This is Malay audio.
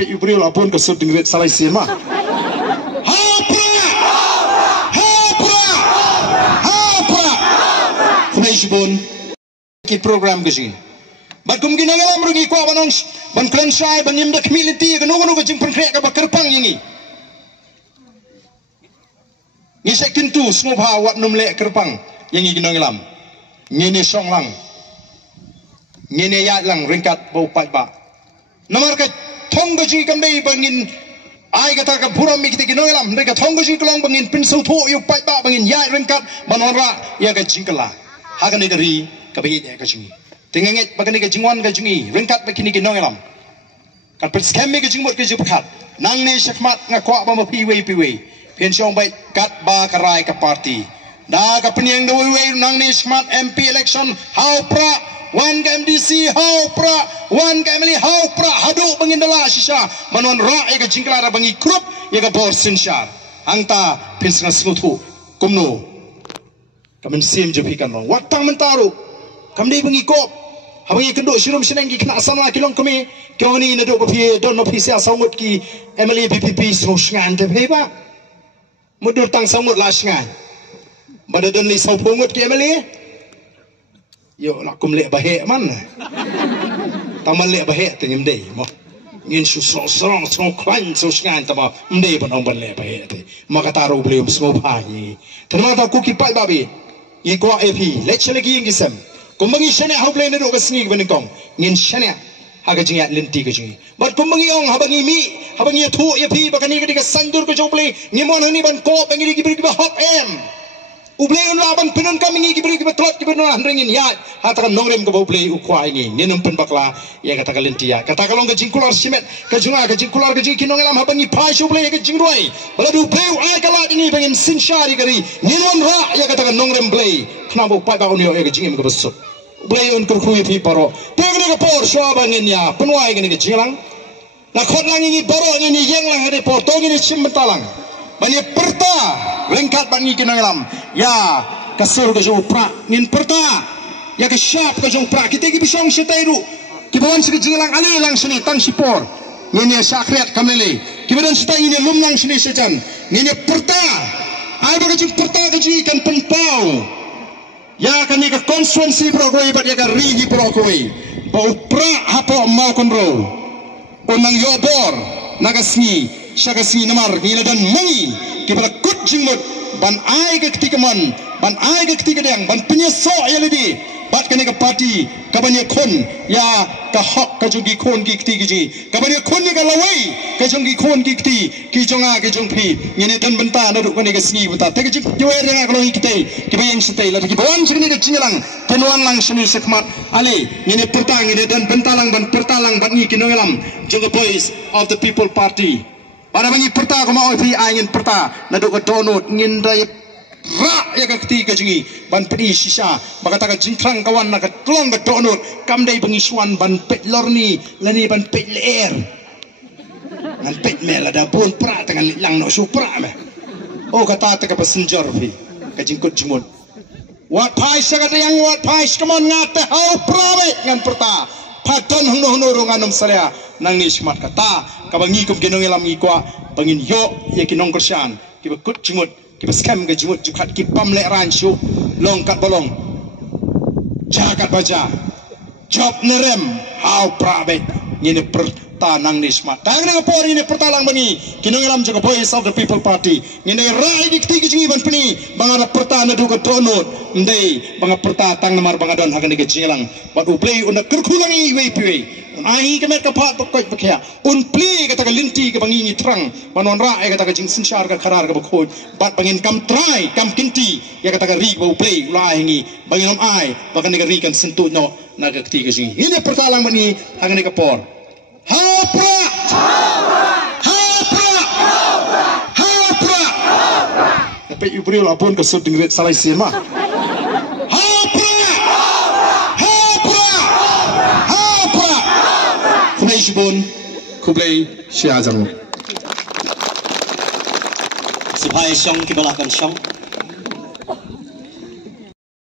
pe ubri la pun kesut dingret salai sima Fneshbun ki program gajin bat kum gina ngalam rugi ko banong ban kran sai ban yim da community ga no ga jing pan krek ga kerpang yingi ni sekin tu smo bha wat num le kerpang yingi gina ngalam ngene song lang ngene ya lang ringkat bau pat ba namar ka thong gaji kam dei bangin ai kata ka pura mi kiti gina ngalam reka thong gaji klong bangin pin so tho yu pat ba bangin ya ringkat banora ya ga jingkala hagan negeri kabehit ya kajingi tengenget bagani ka jingwan ka jingi ringkat bakini ki nongelam kan per scam me ka jingmot ka jupkat nang ne shakmat nga kwa ba ma piwe pen song bai kat ba karai ka party da ka peniang do we nang ne smart MP election how pra one ka MDC how pra one ka MLA how pra hadu bangin dala shisha manon ra e ka jingkala ra bangi krup ye ka bor sinshar angta pen sanga smuthu kumno kamen sim jopi kan long watang mentaro kamdi bengi kop habangi kendo shirum sinengi kena sana kilong kami kioni nado papi don no pisia sangut ki MLA PPP sosngan te pheba mudur tang sangut lasngan badadon ni saupungut ki MLA yo lakum le bahe man tamal le bahe te nyimdei mo ngin su so kwan sosngan tama mdei bonong ban le bahe te makataro belium smo bhayi termata ku ki pai babi ye ko AP lecture gi ngisam kumbangi shane hauble ne ro gasni beningkong ngin shane haga jinga lenti ga jingi bat kumbangi ong habangi mi habangi thu ye phi bakani ga sandur ko joble ngimon hani ban ko bangi gi bri hop em uble on laban pinon kami gi bri gi trot gi benon handringin ya hatakan nongrem ko uble ukwa ini ninum pen bakla ye kata ka lenti ya kata ka long ga jingkular simet ka junga ga jingkular ga jingi nongelam habangi phai uble ga jingroi bala du ble ai kala ini bangin sinshari gari ninon ra ya kata ka nongrem ble khna bo pai ba onio ye ga jingim ga besuk Blay on kurkui pi paro. Pegni ka por shwa bangin ya. Penuai gini ka jilang. Na khot lang ini paro ini yang lang hade por. Tong ini cimbentalang. Bani perta lengkat bangi kinangalam. Ya kasur ka jong pra ngin perta. Ya ka syap ka jong pra. Kita gi bisong setairu. Kibawan si jilang ali lang sini tang sipor. Ngin ya sakret kamele. Kibawan setai ini lum lang sini sejan. Ngin ya perta. Ai ba ka jong perta ka ji kan penpau. Ya kani ka konstituensi pro koi bat ya ka rigi pro koi bau pra hapo mau konro onang yobor nagasni shagasni namar ngila dan mangi ki bala kut jingmot ban ai ka ktikaman ban ai ka ktikadang ban penyeso ya ledi bat kani ka parti kabanya kon ya ka hok ka jungi kon ki kti gi kabanya kon ni ka lawai ka jungi kon ki kti ki jonga ki jongphi ngene dan benta na ru kani ka sni buta te ki jwe renga ka lohi kite ki bayang setai la ki bawan sini ka jingalang penuan lang sini sekmat ali ngene pertang ngene dan bentalang ban pertalang ban ni kinongelam jonga boys of the people party para bangi perta ko ma ofi angin perta na do ka donut ngin dai ra ya ka kti ka jingi ban pedi sisa bakata ka jingkrang kawan na ka tlong ka donut kamdai bangisuan ban pet lorni lani ban pet leer ngan pet mela da pun pra tangan lang no supra me oh kata ta ka passenger fi ka jingkut jimut wat pai sagat yang wat pai kamon ngata au prawe ngan perta paton hono ronganum salya nang ni smart kata ka bangi kum genong elam ngi kwa bangin yo ye kinong kersan ki kut jimut kita scam ke jumut jukat ki pamlek ransu long kat bolong jagat baja job nerem how private ngene pertanang ni smart tang na por ngene pertalang bangi kinong elam juga boys of the people party ngene rai dikti ki ban peni bangara pertana du ka donut ndei banga perta tang namar bangadon hagan ke jilang wat play unda kurkulangi we ai kemet ka pat pokoi pekya un play kata ka linti ka bangi ni trang banon ra ai kata ka jing sinshar ka kharar ka bkhoj bat bangin kam try kam kinti ya kata ka ri bo play la hingi bangin ai bagan ka ri kan sentu no na ka kti ka jing ini pertalang mani hagan ka por ha pra tapi ubri la pun ka sut dingret salai sima Fneshbun kublai siazang Sipai Syong kibalakan Syong